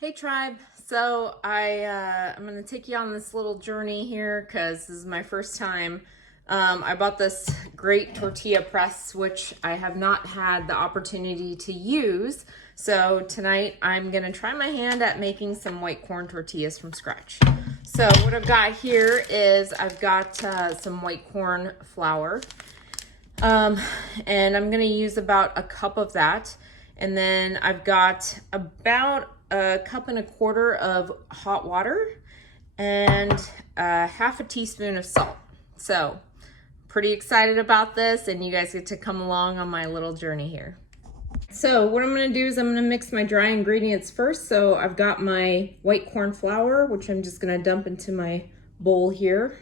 Hey tribe, so I'm gonna take you on this little journey here because this is my first time. I bought this great tortilla press, which I have not had the opportunity to use. So tonight I'm gonna try my hand at making some white corn tortillas from scratch. So what I've got here is I've got some white corn flour. And I'm gonna use about a cup of that. And then I've got about a cup and a quarter of hot water and half a teaspoon of salt. So pretty excited about this, and you guys get to come along on my little journey here. So what I'm gonna do is I'm gonna mix my dry ingredients first. So I've got my white corn flour, which I'm just gonna dump into my bowl here.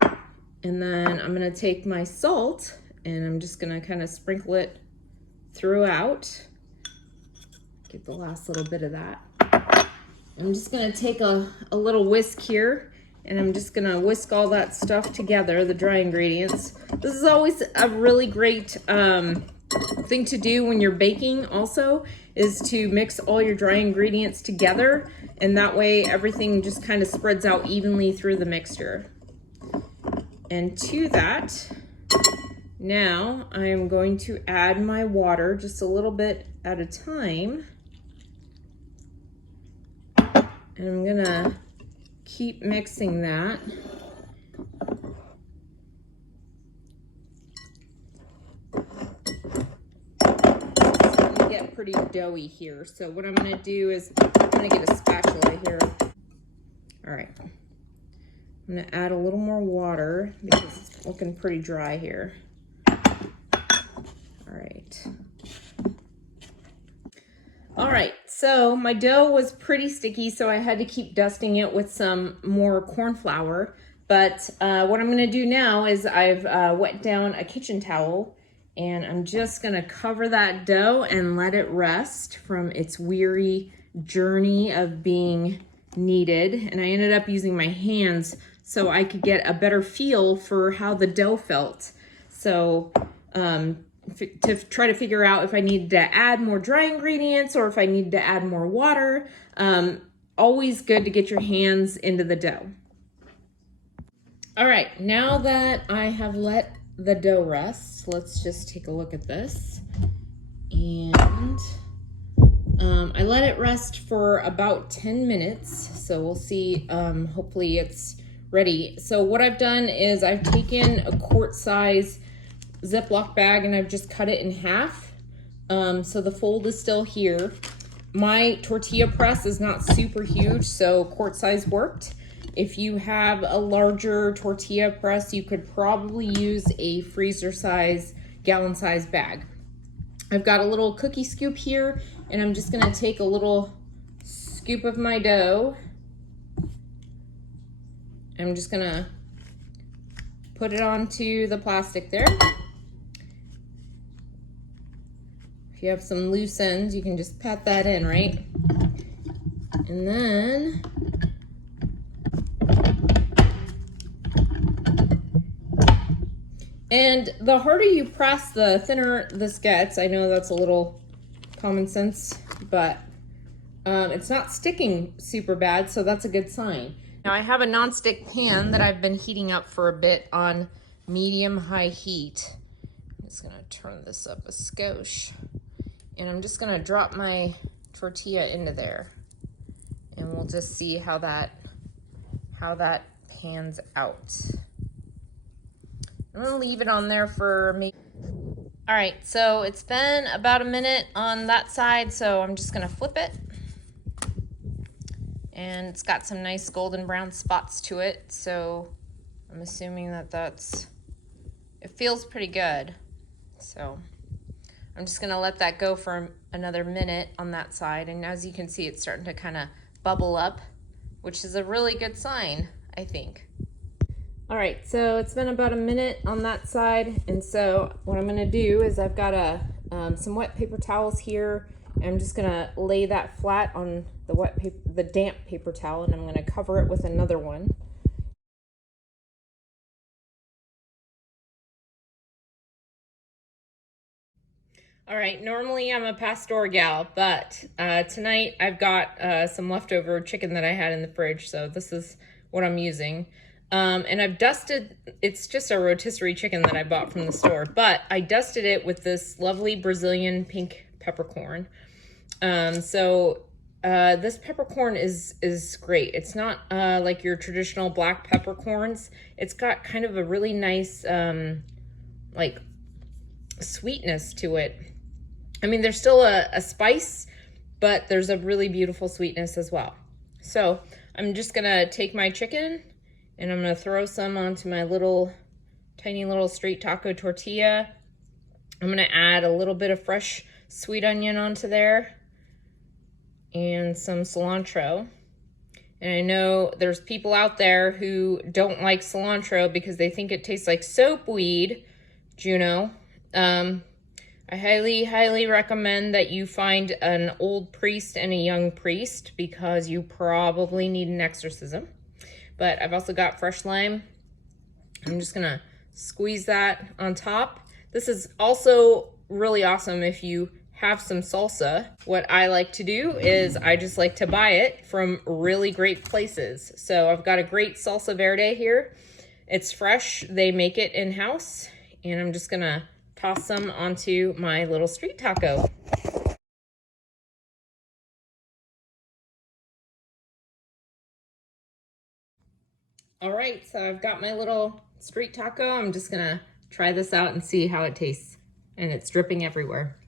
And then I'm gonna take my salt and I'm just gonna kind of sprinkle it throughout. Get the last little bit of that. I'm just gonna take a little whisk here and I'm just gonna whisk all that stuff together, the dry ingredients. This is always a really great thing to do when you're baking also, is to mix all your dry ingredients together, and that way everything just kind of spreads out evenly through the mixture. And to that, now I am going to add my water just a little bit at a time. And I'm gonna keep mixing that. It's starting to get pretty doughy here. So what I'm gonna do is I'm gonna get a spatula here. All right. I'm gonna add a little more water because it's looking pretty dry here. All right, so my dough was pretty sticky, so I had to keep dusting it with some more corn flour. But what I'm gonna do now is I've wet down a kitchen towel, and I'm just gonna cover that dough and let it rest from its weary journey of being kneaded. And I ended up using my hands so I could get a better feel for how the dough felt. So to try to figure out if I needed to add more dry ingredients or if I needed to add more water. Always good to get your hands into the dough. All right, now that I have let the dough rest, let's just take a look at this. And I let it rest for about 10 minutes, so we'll see. Hopefully it's ready. So what I've done is I've taken a quart size Ziploc bag and I've just cut it in half. So the fold is still here. My tortilla press is not super huge, so quart size worked. If you have a larger tortilla press, you could probably use a freezer size, gallon size bag. I've got a little cookie scoop here, and I'm just gonna take a little scoop of my dough. I'm just gonna put it onto the plastic there. If you have some loose ends, you can just pat that in, right? And then the harder you press, the thinner this gets. I know that's a little common sense, but it's not sticking super bad, so that's a good sign. Now I have a nonstick pan that I've been heating up for a bit on medium-high heat. I'm just gonna turn this up a skosh. And I'm just gonna drop my tortilla into there, and we'll just see how that pans out. I'm gonna leave it on there for maybe. All right, so it's been about a minute on that side, so I'm just gonna flip it. And it's got some nice golden brown spots to it, so I'm assuming that it feels pretty good. So I'm just gonna let that go for another minute on that side. And as you can see, it's starting to kind of bubble up, which is a really good sign, I think. All right, so it's been about a minute on that side. And so what I'm gonna do is I've got some wet paper towels here. I'm just gonna lay that flat on the damp paper towel, and I'm gonna cover it with another one. All right, normally I'm a pastor gal, but tonight I've got some leftover chicken that I had in the fridge, so this is what I'm using. And I've dusted, it's just a rotisserie chicken that I bought from the store, but I dusted it with this lovely Brazilian pink peppercorn. This peppercorn is great. It's not like your traditional black peppercorns. It's got kind of a really nice like sweetness to it. I mean, there's still a spice, but there's a really beautiful sweetness as well. So I'm just gonna take my chicken and I'm gonna throw some onto my tiny little street taco tortilla. I'm gonna add a little bit of fresh sweet onion onto there and some cilantro. And I know there's people out there who don't like cilantro because they think it tastes like soap weed, Juno. I highly, highly recommend that you find an old priest and a young priest because you probably need an exorcism. But I've also got fresh lime. I'm just gonna squeeze that on top. This is also really awesome if you have some salsa. What I like to do is I just like to buy it from really great places. So I've got a great salsa verde here. It's fresh, they make it in-house, and I'm just gonna toss some onto my little street taco. All right, so I've got my little street taco. I'm just gonna try this out and see how it tastes. And it's dripping everywhere.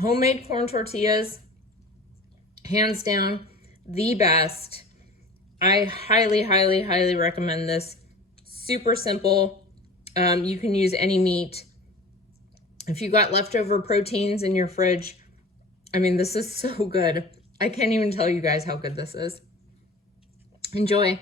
Homemade corn tortillas, hands down, the best. I highly, highly, highly recommend this. Super simple. You can use any meat. If you got leftover proteins in your fridge, I mean, this is so good. I can't even tell you guys how good this is. Enjoy.